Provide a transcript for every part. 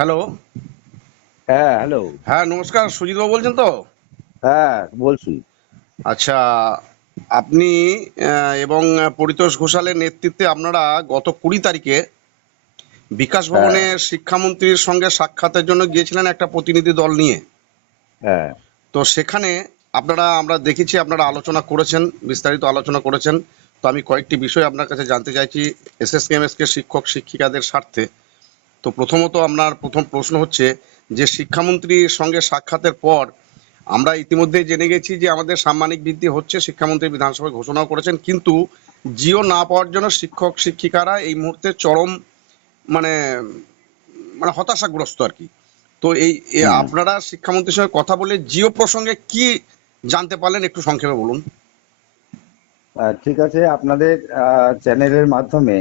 Hello. হ্যাঁ, hello. হ্যাঁ, নমস্কার। সুজিতবাবু বলছেন তো? হ্যাঁ, বলছি। আচ্ছা, আপনি এবং পরিতোষ ঘোষালের নেতৃত্বে আপনারা গত 20 তারিখে বিকাশ হ্যাঁ, ভবনে শিক্ষামন্ত্রীর সঙ্গে সাক্ষাতের জন্য গিয়েছিলেন একটা প্রতিনিধি দল নিয়ে। হ্যাঁ, তো সেখানে আমরা দেখেছি আপনারা আলোচনা করেছেন, বিস্তারিত আলোচনা করেছেন। তো আমি কয়েকটি বিষয় আপনার কাছে জানতে চাইছি এসএসকেএমএসকে শিক্ষক শিক্ষিকাদের স্বার্থে। তো প্রথমত আপনার প্রথম প্রশ্ন হচ্ছে যে শিক্ষামন্ত্রীর সঙ্গে সাক্ষাতের পর আমরা ইতিমধ্যেই জেনে গেছি যে আমাদের সাম্মানিক বৃদ্ধি হচ্ছে, শিক্ষামন্ত্রী বিধানসভায় ঘোষণাও করেছেন, কিন্তু জিও না পাওয়ার জন্য শিক্ষক শিক্ষিকারা এই মুহূর্তে চরম মানে মানে হতাশাগ্রস্ত আর কি। তো হুম। আপনারা শিক্ষামন্ত্রীর সঙ্গে কথা বলে জিও প্রসঙ্গে কি জানতে পারলেন একটু সংক্ষেপে বলুন। ঠিক আছে, আপনাদের চ্যানেলের মাধ্যমে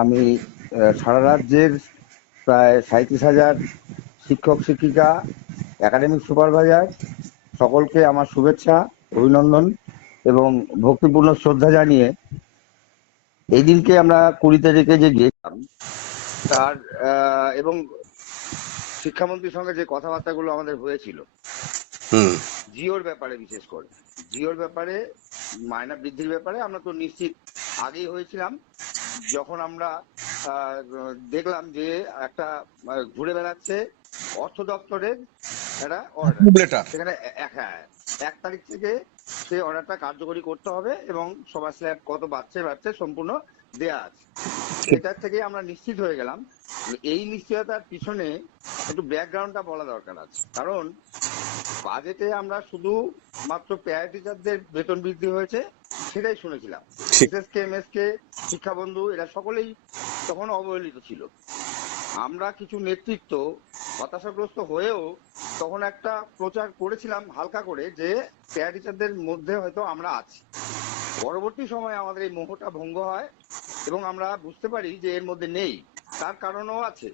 আমি সারা রাজ্যের প্রায় 37,000 শিক্ষক শিক্ষিকা, একাডেমিক সুপারভাইজার সকলকে আমার শুভেচ্ছা, অভিনন্দন এবং ভক্তিপূর্ণ শ্রদ্ধা জানিয়ে এই দিনকে আমরা 20 তারিখে যে গেলাম তার এবং শিক্ষামন্ত্রীর সঙ্গে যে কথাবার্তাগুলো আমাদের হয়েছিল হুম। জিওর ব্যাপারে, বিশেষ করে জিওর ব্যাপারে, মায়না বৃদ্ধির ব্যাপারে আমরা তো নিশ্চিত আগেই হয়েছিলাম, যখন আমরা দেখলাম যে একটা ঘুরে বেড়াচ্ছে অর্থ দপ্তরের একটা অর্ডার, লেটার। সেখানে হ্যাঁ, 1 তারিখ থেকে সেই অর্ডারটা কার্যকরী করতে হবে এবং সবার স্ল্যাব কত বাড়ছে সম্পূর্ণ দেয়া আছে। সেটার থেকে আমরা নিশ্চিত হয়ে গেলাম। এই নিশ্চয়তার পিছনে একটু ব্যাকগ্রাউন্ডটা বলা দরকার আছে, কারণ বাজেটে আমরা শুধু মাত্র প্যারা টিচারদের বেতন বৃদ্ধি হয়েছে সেটাই শুনেছিলাম। ঠিক। এসএসকে এমএসকে, শিক্ষাবন্ধু, এরা সকলেই তখন অবহেলিত ছিল। আমরা কিছু নেতৃত্ব হতাশাগ্রস্ত হয়েও তখন একটা প্রচার করেছিলাম হালকা করে যে প্যারা টিচারদের মধ্যে হয়তো আমরা আছি। পরবর্তী সময়ে আমাদের এই মোহটা ভঙ্গ হয় এবং আমরা বুঝতে পারি যে এর মধ্যে নেই। তার কারণও আছে,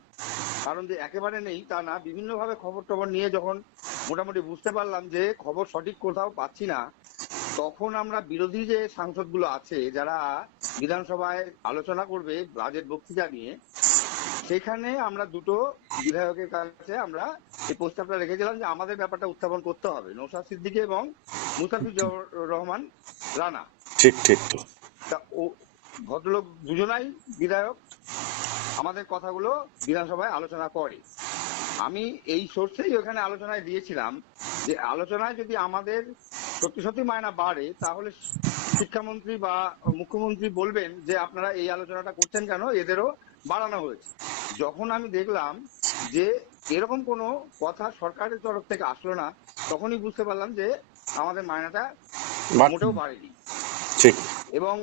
কারণ যে একেবারে নেই তা না, বিভিন্নভাবে খবর টবর নিয়ে যখন মোটামুটি বুঝতে পারলাম যে খবর সঠিক কোথাও পাচ্ছি না, তখন আমরা বিরোধী যে সাংসদগুলো আছে যারা বিধানসভায় আলোচনা করবে বাজেট বক্তৃতা নিয়ে, সেখানে আমরা দুটো বিধায়কের কাছে আমরা এই প্রস্তাবটা রেখেছিলাম যে আমাদের ব্যাপারটা উত্থাপন করতে হবে, নওশাদ সিদ্দিকী এবং মুস্তাফিজুর রহমান রানা। ঠিক ঠিক তো। তা ও ভদ্রলোক দুজনাই বিধায়ক আমাদের কথাগুলো বিধানসভায় আলোচনা করে। আমি এই সোর্সেই ওখানে আলোচনায় দিয়েছিলাম যে আলোচনায় যদি আমাদের সত্যি সত্যি মায়না বাড়ে, তাহলে শিক্ষামন্ত্রী বা মুখ্যমন্ত্রী বলবেন যে আপনারা এই আলোচনাটা করছেন কেন, এদেরও বাড়ানো হয়েছে। যখন আমি দেখলাম যে এরকম কোনো কথা সরকারের তরফ থেকে আসলো না, তখনই বুঝতে পারলাম যে আমাদের মায়নাটা মোটেও বাড়েনি। ঠিক। এবং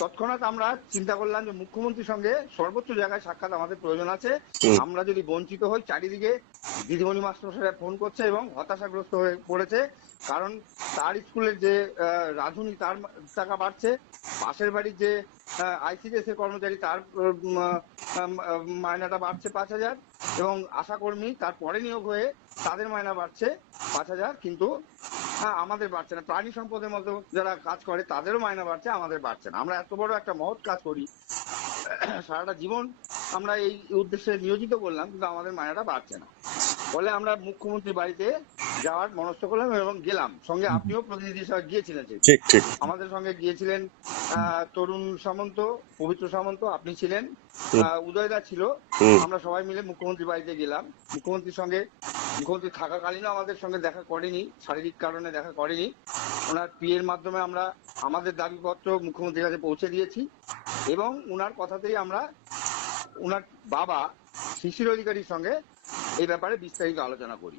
তৎক্ষণাৎ আমরা চিন্তা করলাম যে মুখ্যমন্ত্রীর সঙ্গে সর্বোচ্চ জায়গায় সাক্ষাৎ আমাদের প্রয়োজন আছে। হুম। আমরা যদি বঞ্চিত হই, চারিদিকে দিদিমণি মাস্টারমশাইরা ফোন করছে এবং হতাশাগ্রস্ত হয়ে পড়েছে, কারণ তার স্কুলের যে রাঁধুনি তার টাকা বাড়ছে, পাশের বাড়ির যে আইসিডিএস এর কর্মচারী তার মায়নাটা বাড়ছে 5,000, এবং আশাকর্মী তার পরে নিয়োগ হয়ে তাদের মায়না বাড়ছে 5,000, কিন্তু আমাদের বাড়ছে না। প্রাণী সম্পদের মতো যারা কাজ করে তাদেরও মায়না বাড়ছে, আমাদের বাড়ছে না। আমরা এত বড় একটা মহৎ কাজ করি, সারাটা জীবন আমরা এই উদ্দেশ্যে নিয়োজিত করলাম, কিন্তু আমাদের মায়নাটা বাড়ছে না। ফলে আমরা মুখ্যমন্ত্রী বাড়িতে যাওয়ার মনস্থ করলাম এবং গেলাম। সঙ্গে আপনিও প্রতিনিধি হিসেবে গিয়েছিলেন সেদিন। ঠিক ঠিক। আমাদের সঙ্গে গিয়েছিলেন তরুণ সামন্ত, পবিত্র সামন্ত, আপনি ছিলেন, হুম। উদয়দা ছিল। হুম। আমরা সবাই মিলে মুখ্যমন্ত্রী বাড়িতে গেলাম। মুখ্যমন্ত্রী থাকাকালীনও আমাদের সঙ্গে দেখা করেনি, শারীরিক কারণে দেখা করেনি। ওনার পিএর মাধ্যমে আমরা আমাদের দাবিপত্র মুখ্যমন্ত্রীর কাছে পৌঁছে দিয়েছি এবং উনার কথাতেই আমরা উনার বাবা শিশির অধিকারীর সঙ্গে এই ব্যাপারে বিস্তারিত আলোচনা করি।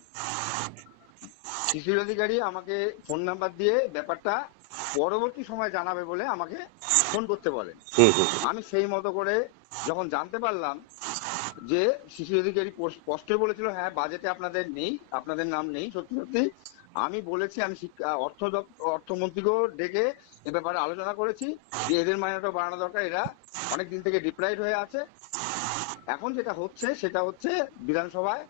শিশির অধিকারী আমাকে ফোন নাম্বার দিয়ে ব্যাপারটা পরবর্তী সময় জানাবে বলে আমাকে ফোন করতে বলেন। হুম। হুম। আমি সেই মতো করে যখন জানতে পারলাম যে শিশির অধিকারী স্পষ্টই বলেছিল হ্যাঁ বাজেটে আপনাদের নেই, আপনাদের নাম নেই, সত্যি সত্যি আমি বলেছি, আমি অর্থমন্ত্রীকেও ডেকে এ ব্যাপারে আলোচনা করেছি যে এদের মাইনেটা বাড়ানো দরকার, এরা অনেকদিন থেকে ডিপ্রাইড হয়ে আছে। এখন যেটা হচ্ছে সেটা হচ্ছে বিধানসভায়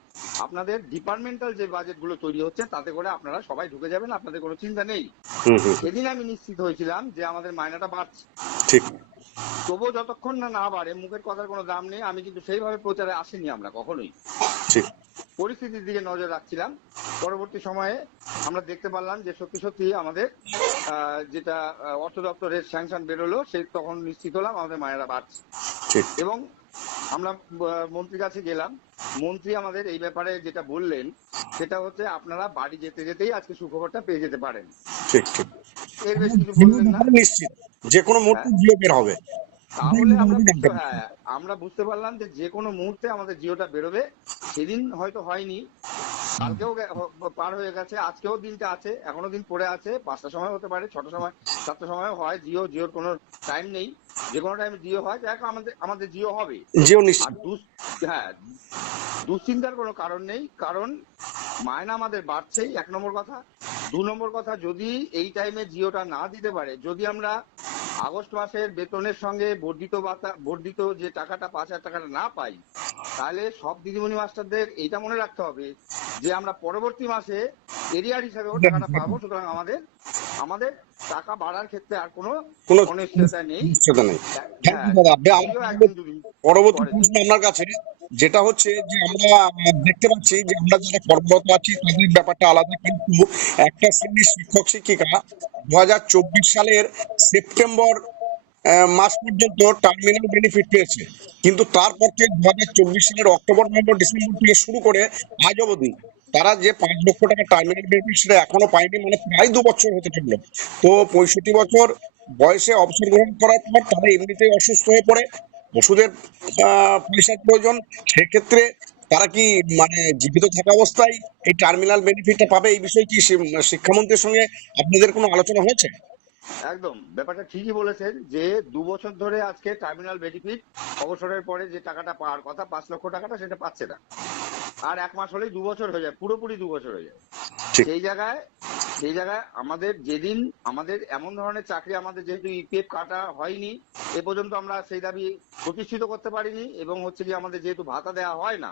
আপনাদের ডিপার্টমেন্টাল যে বাজেট গুলো তৈরি হচ্ছে তাতে করে আপনারা সবাই ঢুকে যাবেন, আপনাদের কোনো চিন্তা নেই। হুম। হুম। সেদিন আমি নিশ্চিত হয়েছিলাম যে আমাদের মাইনেটা বাড়ছে। ঠিক। তবুও যতক্ষণ না না বাড়ে মুখের কথার কোনো দাম নেই। আমি কিন্তু সেইভাবে প্রচারে আসিনি আমরা কখনোই, ঠিক। পরিস্থিতির দিকে নজর রাখছিলাম। পরবর্তী সময়ে আমরা দেখতে পারলাম যে সত্যি সত্যি আমাদের যেটা অর্থ দপ্তরের স্যাংশন বেরোলো, সেই তখন নিশ্চিত হলাম আমাদের মায়েরা বাড়ছে। ঠিক। এবং আমরা মন্ত্রীর কাছে গেলাম, মন্ত্রী আমাদের এই ব্যাপারে যেটা বললেন সেটা হচ্ছে আপনারা বাড়ি যেতে যেতেই আজকে সুখবরটা পেয়ে যেতে পারেন। ঠিক। ঠিক। এর বেশ কিছু জিও বললেন না। ব্যাপারে নিশ্চিত যে কোনো মুহূর্তে হ্যাঁ, জিও বের হবে। তাহলে আমরা বুঝতে পারলাম যে কোনো মুহূর্তে আমাদের জিওটা বেরোবে। সেদিন হয়তো হয়নি, কালকেও পার হয়ে গেছে, আজকেও দিনটা আছে, এখনো দিন পড়ে আছে। 5টার সময় হতে পারে, 6টার সময়, 7টার সময় হয় জিওর কোনো টাইম নেই। যে কোনো টাইমে জিও হয়, যাই হোক আমাদের আমাদের জিও হবে। জিও আর নিশ্চিত। হ্যাঁ, দুশ্চিন্তার কোনো কারণ নেই, কারণ মায়না আমাদের বাড়ছেই 1 নম্বর কথা। 2 নম্বর কথা, যদি এই টাইমে জিওটা না দিতে পারে, যদি আমরা আগস্ট মাসের বেতনের সঙ্গে বর্ধিত যে টাকাটা 5,000 টাকাটা না পাই, তাহলে সব দিদিমণি মাস্টারদের এইটা মনে রাখতে হবে যে আমরা পরবর্তী মাসে এরিয়ার হিসাবেও টাকাটা পাবো। সুতরাং আমাদের আমাদের টাকা বাড়ার ক্ষেত্রে আর কোনো কোনো অনিশ্চয়তা নেই। নিশ্চয়তা নেই। থ্যাংক হ্যাঁ, ইউ দাদা। জিও একদিন দুদিন পরবর্তী পরে প্রশ্ন দেবে। আপনার কাছে, যেটা হচ্ছে যে আমরা দেখতে পাচ্ছি যে আমরা যারা কর্মরত আছি তাদের ব্যাপারটা আলাদা, কিন্তু একটা শ্রেণীর শিক্ষক শিক্ষিকা 2024 সালের সেপ্টেম্বর মাস পর্যন্ত টার্মিনাল বেনিফিট পেয়েছে, কিন্তু তারপর থেকে 2024 সালের অক্টোবর নভেম্বর ডিসেম্বর থেকে শুরু করে আজ অবধি তারা যে 5 লক্ষ টাকা টার্মিনাল বেনিফিট সেটা এখনো পায়নি, মানে প্রায় 2 বছর হতে চললো। তো 65 বছর বয়সে অবসর গ্রহণ করার পর তারা এমনিতেই অসুস্থ হয়ে পড়ে, ওষুধের পয়সার প্রয়োজন, সেক্ষেত্রে তারা কি মানে জীবিত থাকা অবস্থায় এই টার্মিনাল বেনিফিটটা পাবে, এই বিষয়ে কি শিক্ষামন্ত্রীর সঙ্গে আপনাদের কোনো আলোচনা হয়েছে? একদম ব্যাপারটা ঠিকই বলেছেন যে 2 বছর ধরে আজকে টার্মিনাল বেনিফিট অবসরের পরে যে টাকাটা পাওয়ার কথা 5 লক্ষ টাকাটা, সেটা পাচ্ছে না। আর 1 মাস হলেই 2 বছর হয়ে যায়, পুরোপুরি 2 বছর হয়ে যায়। ঠিক। সেই জায়গায় সেই জায়গায় আমাদের যেদিন আমাদের এমন ধরনের চাকরি, আমাদের যেহেতু ইপিএফ কাটা হয়নি এ পর্যন্ত, আমরা সেই দাবি প্রতিষ্ঠিত করতে পারিনি, এবং হচ্ছে কি আমাদের যেহেতু ভাতা দেওয়া হয় না,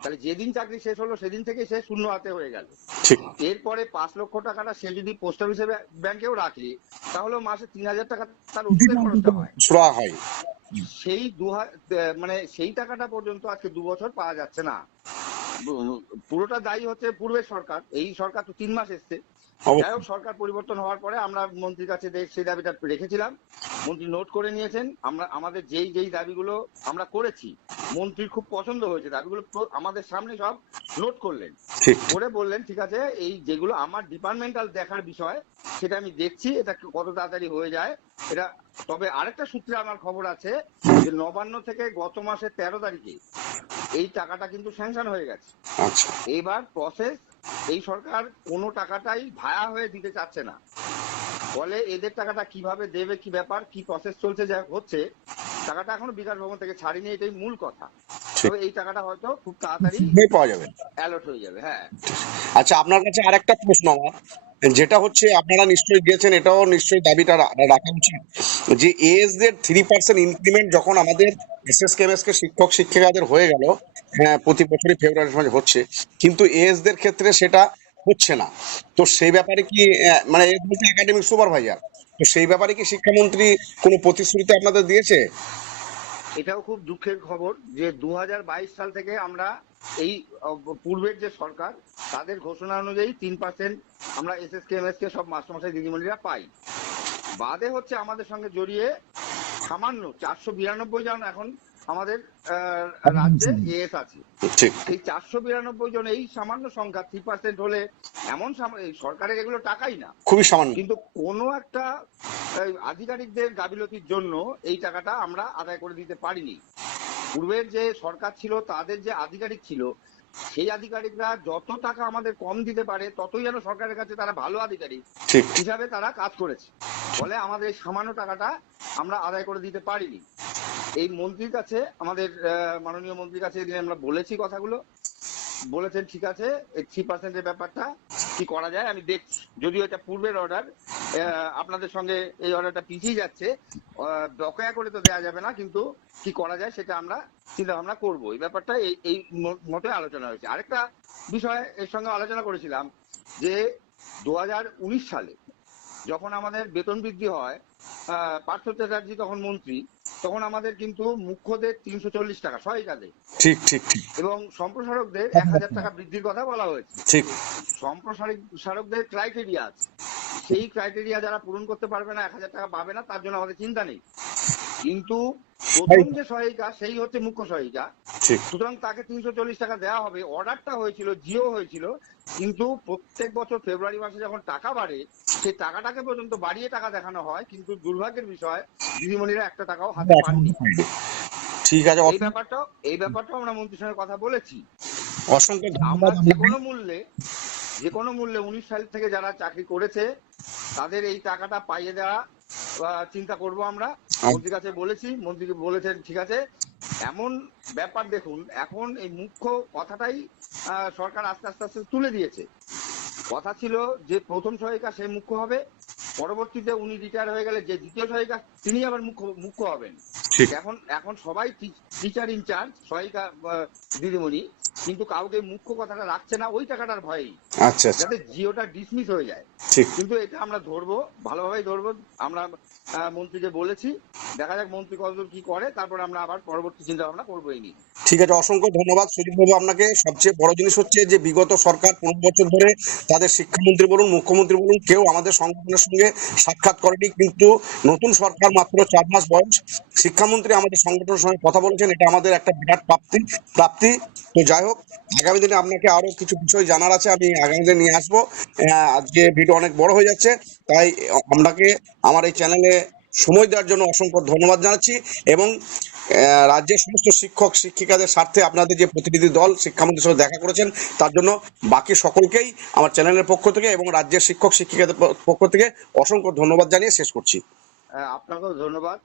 তাহলে যেদিন চাকরি শেষ হলো সেদিন থেকে সে শূন্য হাতে হয়ে গেল। ঠিক। এরপরে 5 লক্ষ টাকাটা সে যদি পোস্ট অফিসে ব্যাংকেও রাখে, তাহলে মাসে 3,000 টাকা তার ওষুধের খরচা হয়। সুরা হয়। সেই মানে সেই টাকাটা পর্যন্ত আজকে 2 বছর পাওয়া যাচ্ছে না। পুরোটা দায়ী হচ্ছে পূর্বের সরকার। এই সরকার তো 3 মাস এসছে। যাই হোক, সরকার পরিবর্তন হওয়ার পরে আমরা মন্ত্রীর কাছে সেই দাবিটা রেখেছিলাম, মন্ত্রী নোট করে নিয়েছেন। আমরা আমাদের যেই দাবিগুলো আমরা করেছি, মন্ত্রীর খুব পছন্দ হয়েছে, দাবিগুলো আমাদের সামনে সব নোট করলেন, ঠিক। করে বললেন ঠিক আছে, এই যেগুলো আমার ডিপার্টমেন্টাল দেখার বিষয় সেটা আমি দেখছি, এটা কত তাড়াতাড়ি হয়ে যায় এটা। তবে আরেকটা সূত্রে আমার খবর আছে যে নবান্ন থেকে গত মাসের 13 তারিখে এই টাকাটা কিন্তু স্যাংশন হয়ে গেছে। আচ্ছা। এইবার প্রসেস, এই সরকার কোনো টাকাটাই ভায়া হয়ে দিতে চাচ্ছে না, ফলে এদের টাকাটা কিভাবে দেবে, কি ব্যাপার, কি প্রসেস চলছে, যা হচ্ছে, টাকাটা এখনো বিকাশ ভবন থেকে ছাড়িনি, এটাই মূল কথা। তবে এই টাকাটা হয়তো খুব তাড়াতাড়ি শীঘ্রই পাওয়া যাবে। অ্যালট হয়ে যাবে। হ্যাঁ, আচ্ছা, আপনার কাছে আরেকটা প্রশ্ন আমার, যেটা হচ্ছে আপনারা নিশ্চয়ই দিয়েছেন, এটাও নিশ্চয়ই দাবিটা রাখা উচিত, যে এএস দের 3% ইনক্রিমেন্ট যখন আমাদের এসএসকেএমএস কে শিক্ষক শিক্ষিকাদের হয়ে গেল, হ্যাঁ প্রতি বছরই ফেব্রুয়ারির মাঝে হচ্ছে, কিন্তু এএস দের ক্ষেত্রে সেটা হচ্ছে না। তো সেই ব্যাপারে কি মানে এস বলতে একাডেমিক সুপারভাইজার, তো সেই ব্যাপারে কি শিক্ষামন্ত্রী কোনো প্রতিশ্রুতি আপনাদের দিয়েছে? এটাও খুব দুঃখের খবর যে 2022 সাল থেকে আমরা এই পূর্বের যে সরকার তাদের ঘোষণা অনুযায়ী 3% আমরা এসএসকেএমএস কে সব মাস্টারমশাই দিদিমণিরা পাই। বাদে হচ্ছে আমাদের সঙ্গে জড়িয়ে সামান্য 492 জন এখন আমাদের রাজ্যে এএস আছে। ঠিক। সেই 492 জন, এই সামান্য সংখ্যা 3% হলে এমন এই সরকারের এগুলো টাকাই না, খুবই সামান্য। কিন্তু কোনো একটা আধিকারিকদের গাফিলতির জন্য এই টাকাটা আমরা আদায় করে দিতে পারিনি। পূর্বের যে সরকার ছিল তাদের যে আধিকারিক ছিল, সেই আধিকারিকরা যত টাকা আমাদের কম দিতে পারে ততই যেন সরকারের কাছে তারা ভালো আধিকারিক ঠিক। হিসাবে তারা কাজ করেছে, ফলে আমাদের এই সামান্য টাকাটা আমরা আদায় করে দিতে পারিনি। এই মন্ত্রীর কাছে, আমাদের মাননীয় মন্ত্রীর কাছে এদিন আমরা বলেছি কথাগুলো, বলেছেন ঠিক আছে এই 3% ব্যাপারটা কি করা যায় আমি দেখছি। যদিও এটা পূর্বের অর্ডার, আপনাদের সঙ্গে এই অর্ডারটা পিছিয়ে যাচ্ছে, বকেয়া করে তো দেওয়া যাবে না, কিন্তু কি করা যায় সেটা আমরা চিন্তা ভাবনা করবো। এই ব্যাপারটা এই মতে আলোচনা হয়েছে। আরেকটা বিষয় এর সঙ্গে আলোচনা করেছিলাম যে 2019 সালে যখন আমাদের বেতন বৃদ্ধি হয়, পার্থ চ্যাটার্জি তখন মন্ত্রী, তখন আমাদের কিন্তু মুখ্যদের 340 টাকা সহায়িকাদের ঠিক ঠিক ঠিক এবং সম্প্রসারকদের 1000 টাকা বৃদ্ধির কথা বলা হয়েছে। ঠিক সম্প্রসারকদের ক্রাইটেরিয়া আছে, সেই ক্রাইটেরিয়া যারা পূরণ করতে পারবে না 1000 টাকা পাবে না, তার জন্য আমাদের চিন্তা নেই। কিন্তু প্রথম যে সহায়িকা সেই হচ্ছে মুখ্য সহায়িকা, ঠিক সুতরাং তাকে 340 টাকা দেওয়া হবে। অর্ডারটা হয়েছিল, জিও হয়েছিল, কিন্তু প্রত্যেক বছর ফেব্রুয়ারি মাসে যখন টাকা বাড়ে সেই টাকাটাকে পর্যন্ত বাড়িয়ে টাকা দেখানো হয়, কিন্তু দুর্ভাগ্যের বিষয় দিদিমণিরা একটা টাকাও হাতে পাননি। ঠিক আছে, এই ব্যাপারটাও আমরা মন্ত্রীর সঙ্গে কথা বলেছি। অসংখ্য আমরা ধন্যবাদ যে আপনাকে। কোনো মূল্যে 19 সাল থেকে যারা চাকরি করেছে তাদের এই টাকাটা পাইয়ে দেওয়া চিন্তা করব আমরা। মন্ত্রীর কাছে বলেছি, মন্ত্রী বলেছেন ঠিক আছে। এমন ব্যাপার দেখুন, এখন এই মুখ্য কথাটাই সরকার আস্তে আস্তে আস্তে তুলে দিয়েছে। কথা ছিল যে প্রথম সহায়িকা সে মুখ্য হবে, পরবর্তীতে উনি রিটায়ার হয়ে গেলে যে দ্বিতীয় সহায়িকা তিনি আবার মুখ্য হবেন। এখন সবাই টিচার ইনচার্জ সহায়িকা দিদিমণি, কিন্তু কাউকে মুখ্য কথাটা রাখছে না ওই টাকাটার ভয়েই, আচ্ছা আচ্ছা, যাতে জিওটা ডিসমিস হয়ে যায়। ঠিক কিন্তু এটা আমরা ধরবো, ভালোভাবেই ধরবো। আমরা মন্ত্রীকে বলেছি, দেখা যাক মন্ত্রী কতদূর কি করে, তারপর আমরা আবার পরবর্তী চিন্তা ভাবনা করবো এই নিয়ে। ঠিক আছে, অসংখ্য ধন্যবাদ সুজিত বাবু আপনাকে। সবচেয়ে বড় জিনিস হচ্ছে যে বিগত সরকার 15 বছর ধরে তাদের শিক্ষামন্ত্রী বলুন, মুখ্যমন্ত্রী বলুন, কেউ আমাদের সংগঠনের সঙ্গে সাক্ষাৎ করেনি, কিন্তু নতুন সরকার মাত্র 4 মাস বয়স, শিক্ষামন্ত্রী আমাদের সংগঠনের সঙ্গে কথা বলেছেন, এটা আমাদের একটা বিরাট প্রাপ্তি। তো যাই হোক, আগামী দিনে আপনাকে আরো কিছু বিষয় জানার আছে, আমি আগামী দিনে নিয়ে আসবো। আজকে ভিডিও অনেক বড় হয়ে যাচ্ছে, তাই আপনাকে আমার এই চ্যানেলে সময় দেওয়ার জন্য অসংখ্য ধন্যবাদ জানাচ্ছি। এবং রাজ্যের সমস্ত শিক্ষক শিক্ষিকাদের স্বার্থে আপনাদের যে প্রতিনিধি দল শিক্ষামন্ত্রীর সাথে দেখা করেছেন, তার জন্য বাকি সকলকেই আমার চ্যানেলের পক্ষ থেকে এবং রাজ্যের শিক্ষক শিক্ষিকাদের পক্ষ থেকে অসংখ্য ধন্যবাদ জানিয়ে শেষ করছি। আপনাকেও ধন্যবাদ।